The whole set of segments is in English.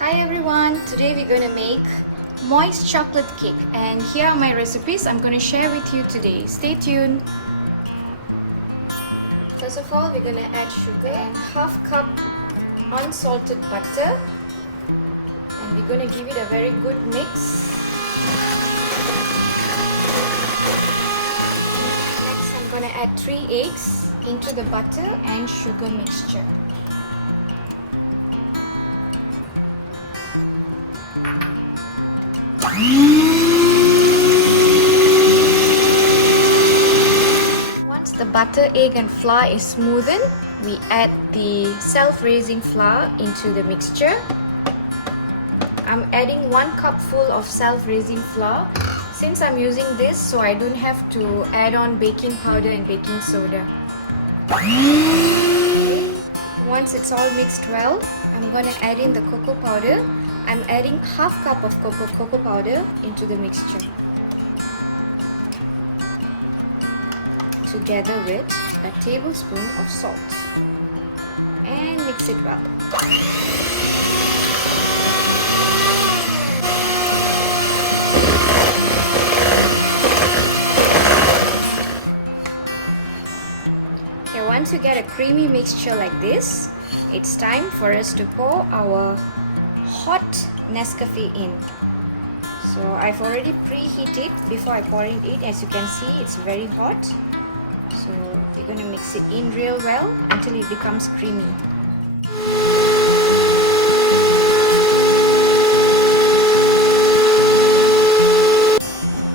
Hi everyone, today we're going to make moist chocolate cake and here are my recipes I'm going to share with you today. Stay tuned. First of all, we're going to add sugar and half cup unsalted butter and we're going to give it a very good mix. Next I'm going to add 3 eggs into the butter and sugar mixture. Once the butter, egg and flour is smoothened, we add the self-raising flour into the mixture. I'm adding 1 cup full of self-raising flour since I'm using this, so I don't have to add on baking powder and baking soda. Once it's all mixed well, I'm going to add in the cocoa powder. I'm adding half cup of cocoa powder into the mixture together with a tablespoon of salt and mix it well. Okay, once you get a creamy mixture like this, it's time for us to pour our hot Nescafe in. So I've already preheated before I pour it in. As you can see, it's very hot. So we're going to mix it in real well until it becomes creamy.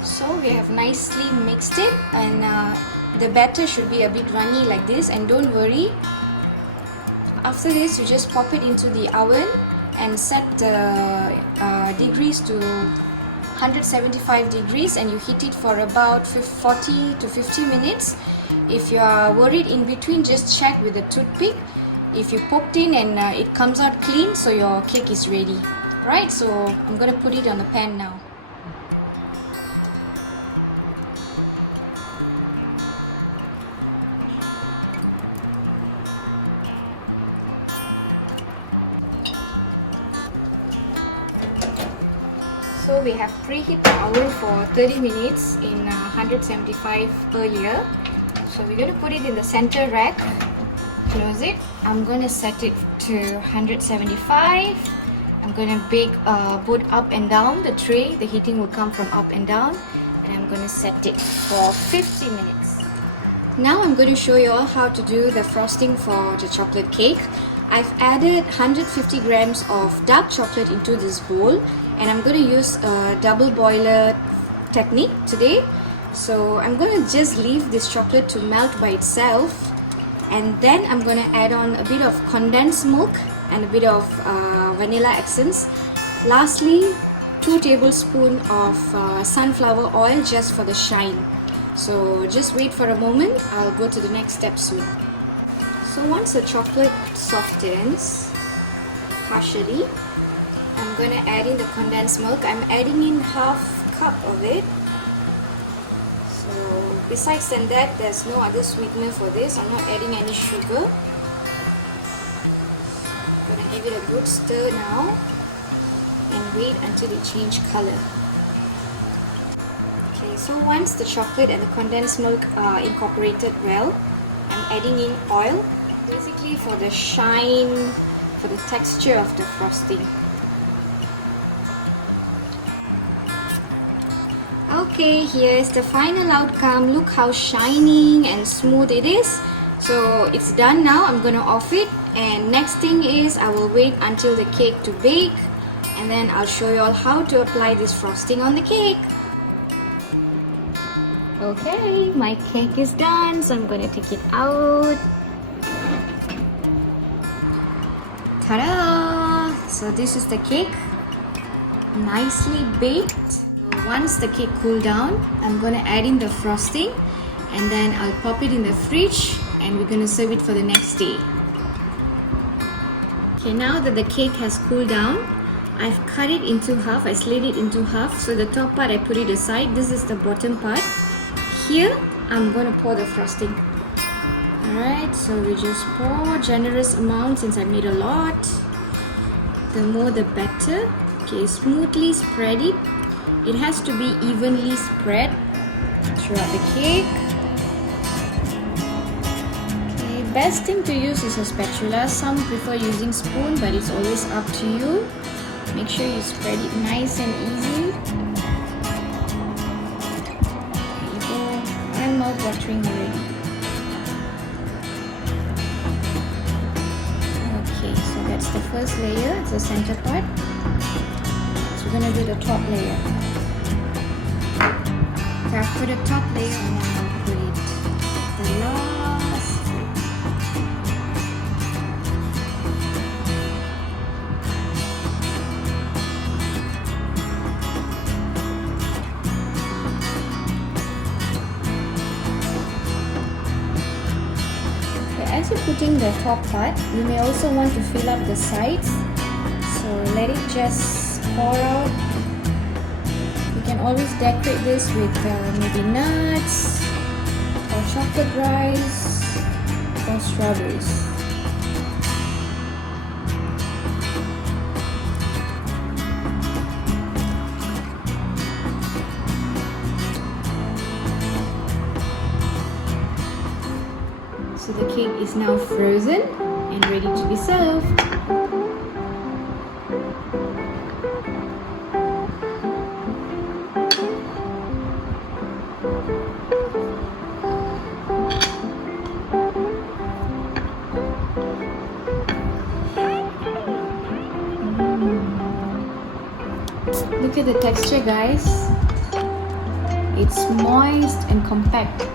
So we have nicely mixed it and the batter should be a bit runny like this, and don't worry. After this, you just pop it into the oven and set the degrees to 175 degrees and you heat it for about 40 to 50 minutes. If you are worried in between, just check with a toothpick if you poked in and it comes out clean, so your cake is ready. Right, so I'm going to put it on the pan now. So we have preheated the oven for 30 minutes in 175 earlier. So we're going to put it in the center rack, close it. I'm going to set it to 175. I'm going to bake both up and down the tray. The heating will come from up and down, and I'm going to set it for 50 minutes. Now I'm going to show you all how to do the frosting for the chocolate cake. I've added 150 grams of dark chocolate into this bowl, and I'm going to use a double boiler technique today. So I'm going to just leave this chocolate to melt by itself, and then I'm going to add on a bit of condensed milk and a bit of vanilla essence. Lastly, 2 tablespoons of sunflower oil just for the shine. So just wait for a moment, I'll go to the next step soon. So once the chocolate softens partially, I'm going to add in the condensed milk. I'm adding in half cup of it. So besides than that, there's no other sweetener for this. I'm not adding any sugar. I'm going to give it a good stir now and wait until it changes color. Okay, so once the chocolate and the condensed milk are incorporated well, I'm adding in oil, basically for the shine, for the texture of the frosting. Okay, here's the final outcome. Look how shining and smooth it is. So it's done now. I'm going to off it, and next thing is I will wait until the cake to bake, and then I'll show you all how to apply this frosting on the cake. Okay, my cake is done, so I'm going to take it out. Ta-da! So this is the cake, nicely baked. Once the cake cooled down, I'm going to add in the frosting, and then I'll pop it in the fridge, and we're going to serve it for the next day. Okay, now that the cake has cooled down, I've cut it into half. I slit it into half. So the top part I put it aside. This is the bottom part. Here I'm going to pour the frosting. Alright, so we just pour generous amount since I made a lot. the more the better. Okay, smoothly spread it. It has to be evenly spread throughout the cake. Okay, best thing to use is a spatula. Some prefer using spoon, but it's always up to you. Make sure you spread it nice and easy. There you go. I'm mouth-watering already. Okay, so that's the first layer. It's the center part. So we're gonna do the top layer. So after the top layer, and then I'll put it the last. As you're putting the top part, you may also want to fill up the sides. So let it just pour out. You can always decorate this with maybe nuts or chocolate rice or strawberries. So the cake is now frozen and ready to be served. Look at the texture, guys. It's moist and compact.